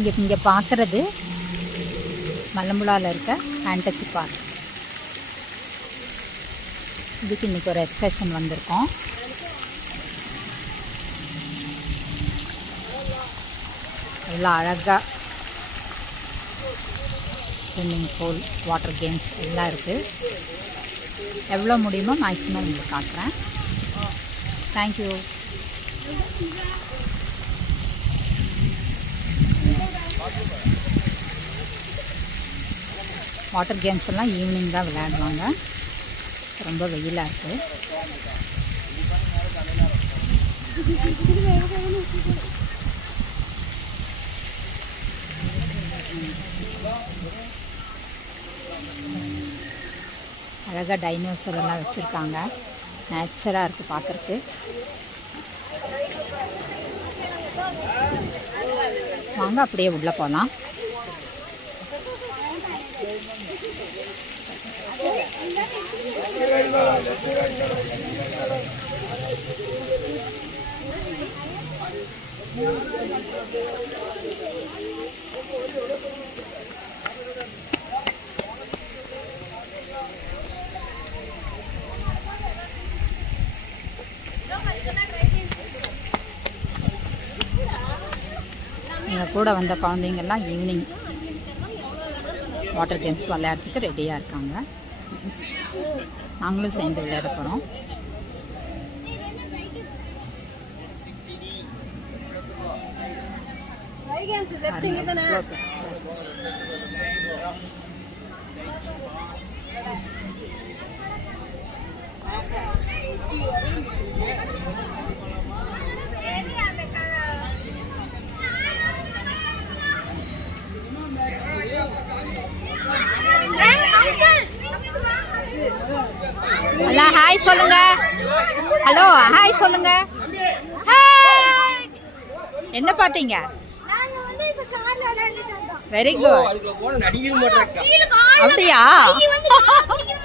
நீங்கள் இங்கே பார்க்குறது மலம்புழாவில் இருக்க ஃபேண்டசி பார்க் இதுக்கு இன்றைக்கி ஒரு எக்ஸ்கர்ஷன் வந்திருக்கோம். எல்லாம் அழகாக ஸ்விம்மிங் பூல் வாட்டர் கேம்ஸ் எல்லாம் இருக்குது எவ்வளோ முடியுமோ மேக்ஸிமம் உங்களுக்கு காட்டுறேன். தேங்க்யூ வாட்டர் கேம்ஸ் எல்லாம் ஈவினிங் தான் விளையாடுவாங்க. ரொம்ப வெயிலாக இருக்குது அழகாக டைனோசர் எல்லாம் வச்சுருக்காங்க. நேச்சராக இருக்குது பார்க்குறக்கு வாங்க அப்படியே உள்ளே போகலாம் எங்கள் கூட வந்த குழந்தைங்கள்லாம் ஈவினிங் வாட்டர் கேம்ஸ் விளையாடுறதுக்கு ரெடியாக இருக்காங்க. நாங்களும் சேர்ந்து விளையாட போகிறோம் ஹலோ சொல்லுங்க. என்ன வந்தோம். வெரி குட் அப்படியா?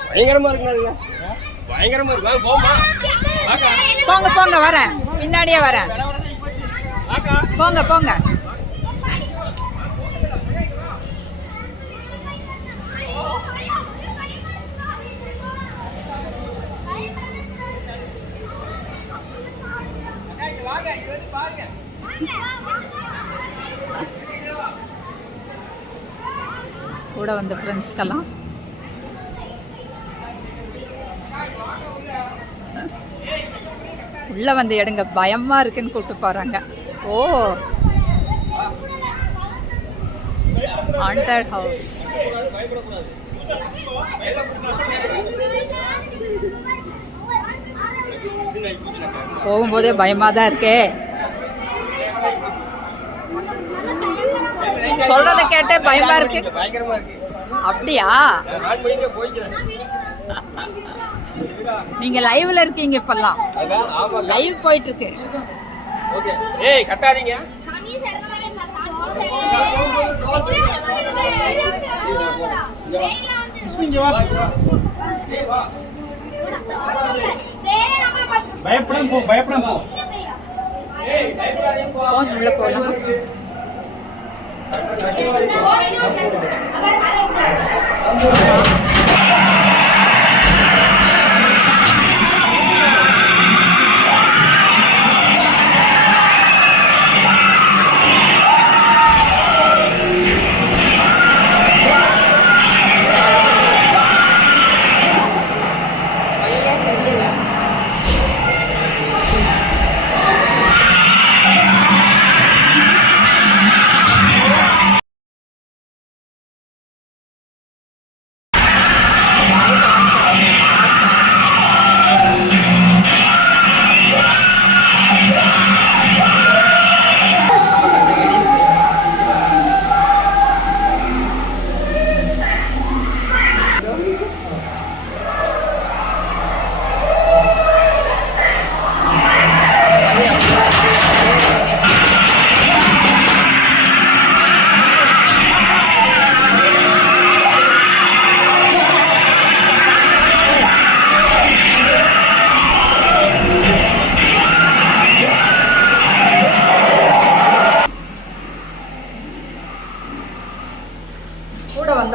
பயங்கரமா பயங்கரமா இருக்கு. போங்க போங்க வரேன். பின்னாடியே வரேன். போங்க போங்க. கூட வந்த ஃப்ரெண்ட்ஸ்க்கெல்லாம் உள்ள வந்து இடங்க பயமா இருக்குன்னு கூப்பிட்டு போறாங்க. ஓ. ஹாண்டட் ஹவுஸ் போகும்போதே பயமாக தான் இருக்கே. சொல்றத கேட்டே பயமா இருக்கு. பயங்கரமா இருக்கு அப்படியா? நீங்க லைவ்ல இருக்கீங்க இப்பெல்லாம். லைவ் போயிட்டு இருக்கு ஓகே ஏய் கட்டாதீங்க. பயப்படாம போ பயப்படாம போ. போன் உள்ள போகலாம்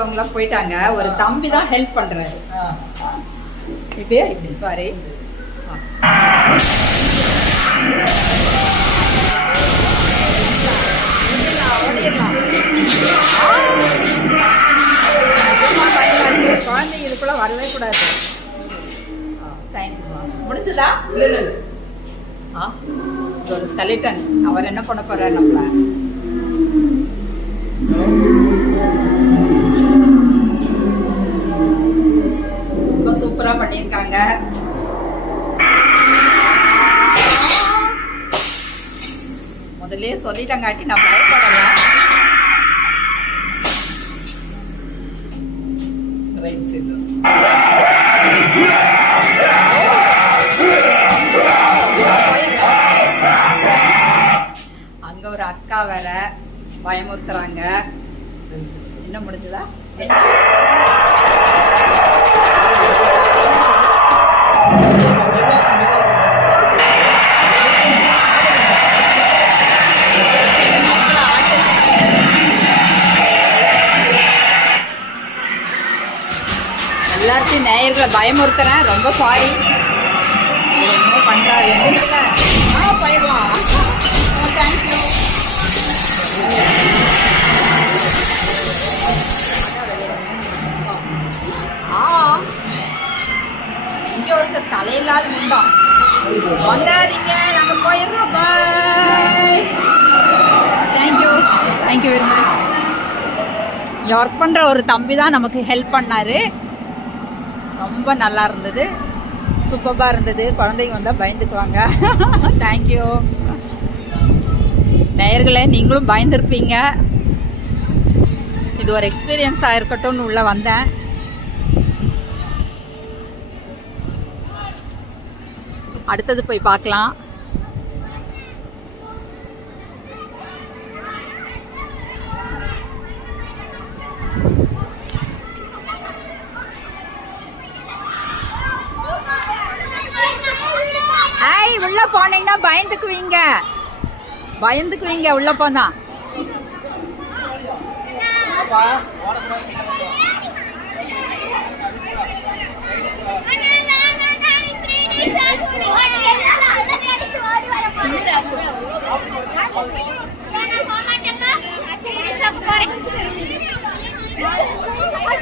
போயிட்டாங்க. ஒரு தம்பி தான் ஹெல்ப் பண்றாரு. இப்படியா? இப்படி. சாரி குழந்தைங்க இதுக்குள்ள வரவே கூடாது. தேங்க்யூ முடிஞ்சதா? இல்லை இல்லை ஆ. ஒரு ஸ்கெலிட்டன் அவர் என்ன பண்ண போறாரு நம்மள? ரொம்ப சூப்பரா பண்ணியிருக்காங்க. முதல்லயே சொல்லிட்டங்காட்டி நான் பயப்படல. ரைட் அங்க ஒரு அக்கா வேற பயமுறுத்துறாங்க. என்ன முடிஞ்சதா? எல்லாத்தையும் நேயர்களை பயமுறுத்துறேன். ரொம்ப சாரி என்ன பண்றா வேண்டும்ல ஆ பயிரலாம் தேங்க்யூ இங்க ஒருத்தர் தலையில்லாத முண்டா வந்தாதீங்க நாங்க போயிடுறோம். Bye thank you thank you very much இங்கே ஒர்க் பண்ணுற ஒரு தம்பி தான் நமக்கு ஹெல்ப் பண்ணாரு. ரொம்ப நல்லா இருந்தது. சூப்பராக இருந்தது. குழந்தைங்க வந்தால் பயந்துக்குவாங்க. தேங்க்யூ நேயர்களே நீங்களும் பயந்துருப்பீங்க. இது ஒரு எக்ஸ்பீரியன்ஸாக இருக்கட்டும்னு உள்ளே வந்தேன். அடுத்தது போய் பார்க்கலாம். உள்ள போனீங்கன்னா பயந்துக்குவீங்க. பயந்துக்குவீங்க உள்ள போனா.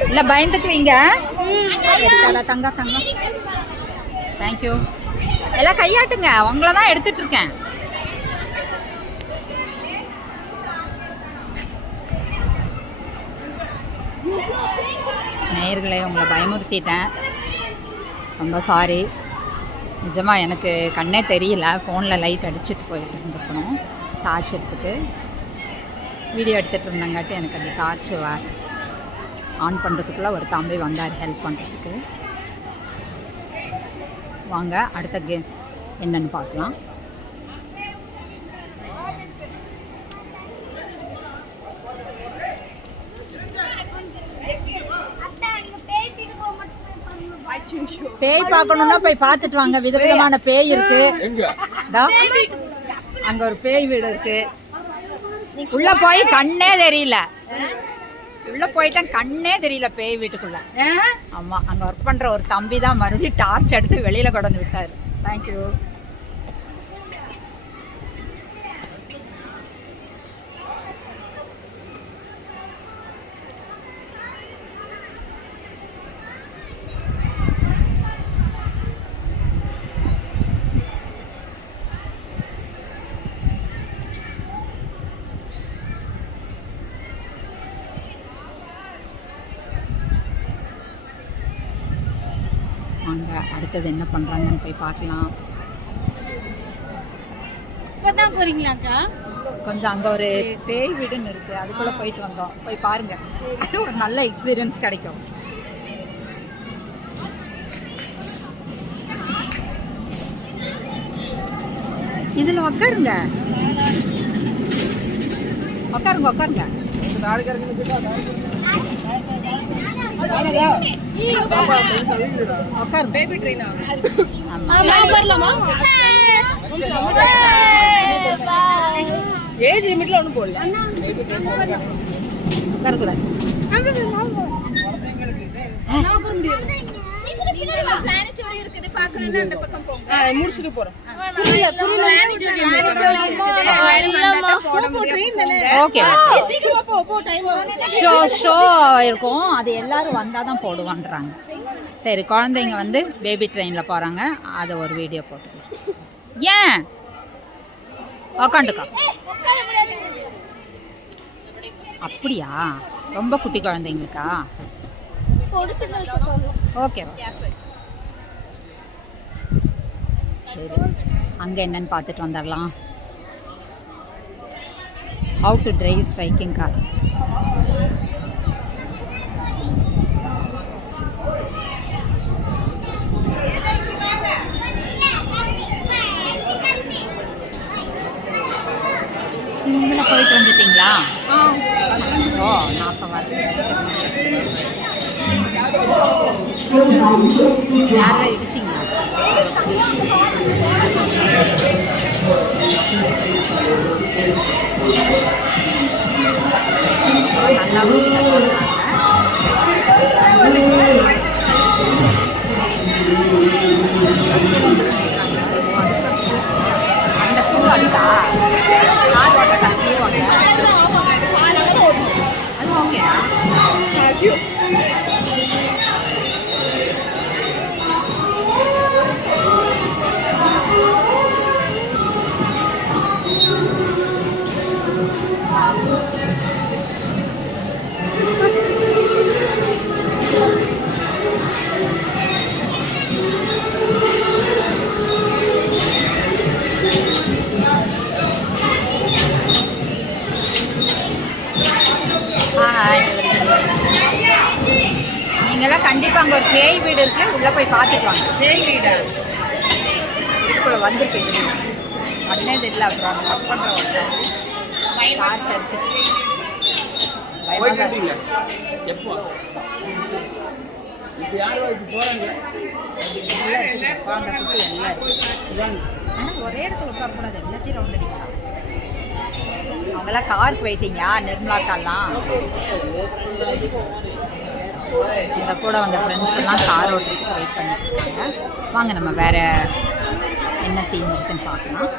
இல்ல பயந்துக்குவீங்க? தங்க தங்க. தேங்க்யூ எல்லாம் கையாட்டுங்க. உங்களை தான் எடுத்துட்டு இருக்கேன். நேயர்களே உங்களை பயமுறுத்திட்டேன். ரொம்ப சாரி நிஜமாக எனக்கு கண்ணே தெரியல. ஃபோனில் லைட் அடிச்சுட்டு போயிட்டு இருந்துக்கணும் டார்ச் எடுத்துட்டு. வீடியோ எடுத்துகிட்டு இருந்தங்காட்டி எனக்கு அந்த டார்ச் ஆன் பண்ணுறதுக்குள்ளே ஒரு தம்பி வந்தார் ஹெல்ப் பண்ணுறதுக்கு வாங்க அடுத்த கேம் என்னன்னு பார்க்கலாம். பேய் பார்க்கணும்னா போய் பார்த்துட்டு வாங்க. விதவிதமான பேய் இருக்கு. அங்க ஒரு பேய் வீடு இருக்கு. உள்ள போய் கண்ணே தெரியல. உள்ள போயிட்டேன் கண்ணே தெரியல பேய் வீட்டுக்குள்ள. ஆமா அங்க ஒர்க் பண்ற ஒரு தம்பி தான் மறுபடியும் டார்ச் எடுத்து வெளியில கொண்டு வந்து விட்டாரு. தேங்க்யூ வாங்க அடுத்தது என்ன பண்றாங்கன்னு போய் பார்க்கலாம். இப்பதான் போறீங்களாக்கா கொஞ்சம் அங்க ஒரு பேய் வீடுன்னு இருக்கு. அதுக்குள்ள போயிட்டு வந்தோம். போய் பாருங்க. ஒரு நல்ல எக்ஸ்பீரியன்ஸ் கிடைக்கும். இதுல உட்காருங்க உட்காருங்க உட்காருங்க உட்காருங்க பேபி ட்ரெயின் ஏஜ் லிமிட்ல ஒன்றும் போடல. உட்காரக்கூடாது. பிளானட்டோரி இருக்குது. பார்க்கணும்னா அந்த பக்கம் போங்க. முடிச்சுட்டு போறோம். பிளானட்டோரி இருக்குது எல்லாரும் வந்தா தான் போட முடியும். போங்க. ஓகே சீக்கிரமா போ போ டைம் ஷோ ஷோ இருக்கும் அது எல்லாரும் வந்தால் தான் போடுவான்றாங்க. சரி குழந்தைங்க வந்து பேபி ட்ரெயினில் போகிறாங்க அதை ஒரு வீடியோ போட்டு ஏன்? உக்காண்டுக்கா அப்படியா? ரொம்ப குட்டி குழந்தைங்களுக்கா? ஓகே சரி அங்கே என்னன்னு பார்த்துட்டு வந்துடலாம் how to drive striking car நீங்களும் போயிட்டு வந்துட்டீங்களா? ஓ நான் அப்போ வரேன் இடிச்சிங்களா? நீங்களாம் கண்டிப்பாக அங்கே ஒரு பேய் வீடு இருக்கு. உள்ளே போய் வாங்க. பேய் வீடா? இதுக்குள்ள வந்து போயிடுது உடனே தெரியல அப்புறம் ஒர்க் பண்ணுறவங்க எப்போ? இப்போ யார் இப்போ போறாங்க? குழந்தை குட்டி எல்லாம் இருக்கு ஆனால் ஒரே இடத்துல உட்காரக்கூடாது எல்லாத்தையும் ரவுண்ட் அடிக்கலாம். அவங்கெல்லாம் காருக்கு வயசிங்க நிர்மலாக்கெல்லாம் இந்த கூட வந்த ஃப்ரெண்ட்ஸ் எல்லாம் கார் ஓட்டுறதுக்கு வெயிட் பண்ணிட்டு இருக்காங்க. வாங்க நம்ம வேற என்ன தீம் இருக்குன்னு பார்க்கலாம்.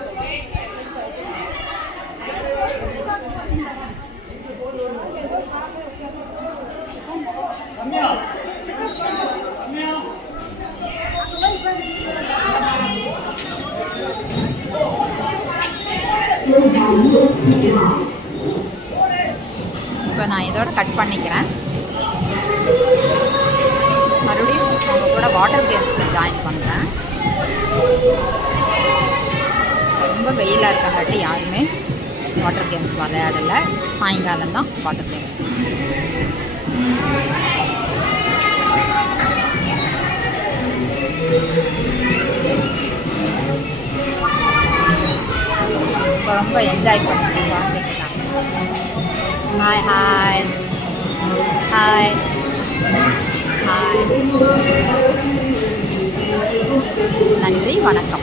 இப்போ நான் இதோட கட் பண்ணிக்கிறேன். மறுபடியும் அவங்க கூட வாட்டர் கேம்ஸில் ஜாயின் பண்ணுறேன் ரொம்ப வெயிலாக இருக்கங்காட்டி யாருமே வாட்டர் கேம்ஸ் விளையாடலை. சாயங்காலம் தான் water games 個人真係窮苦講嘅其實。係係係係。Lần lý vào là cọc